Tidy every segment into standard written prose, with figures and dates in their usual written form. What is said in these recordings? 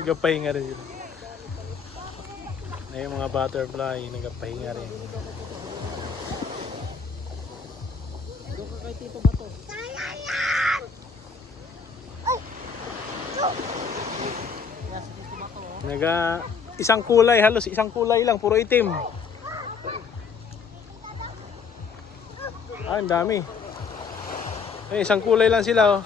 Nagapahinga rin sila. Ay, yung mga butterfly, nagapahinga rin. Doon ka kay Tito Bato. Isang kulay, halos isang kulay lang, puro itim. Ah, ang dami. Eh, isang kulay lang sila, oh.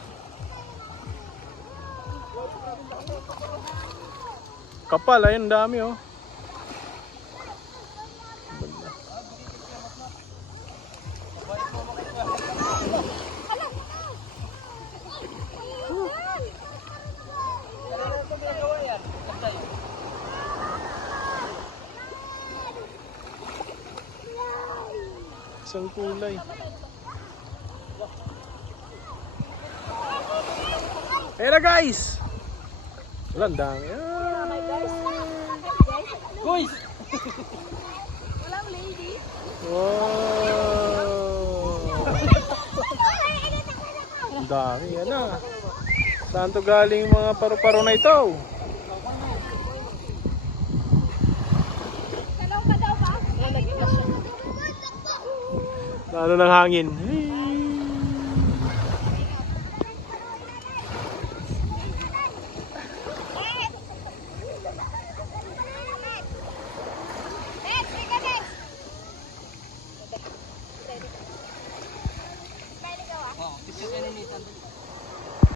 Kapal, ayun, dami, oh. Isang kulay. Pero guys! Wala, ang dami. Guys! Walang lady. Wow! Ang dami, yan na. Saan to galing mga paru-paro na ito? Dalaw ka daw ba? Ano ng hangin?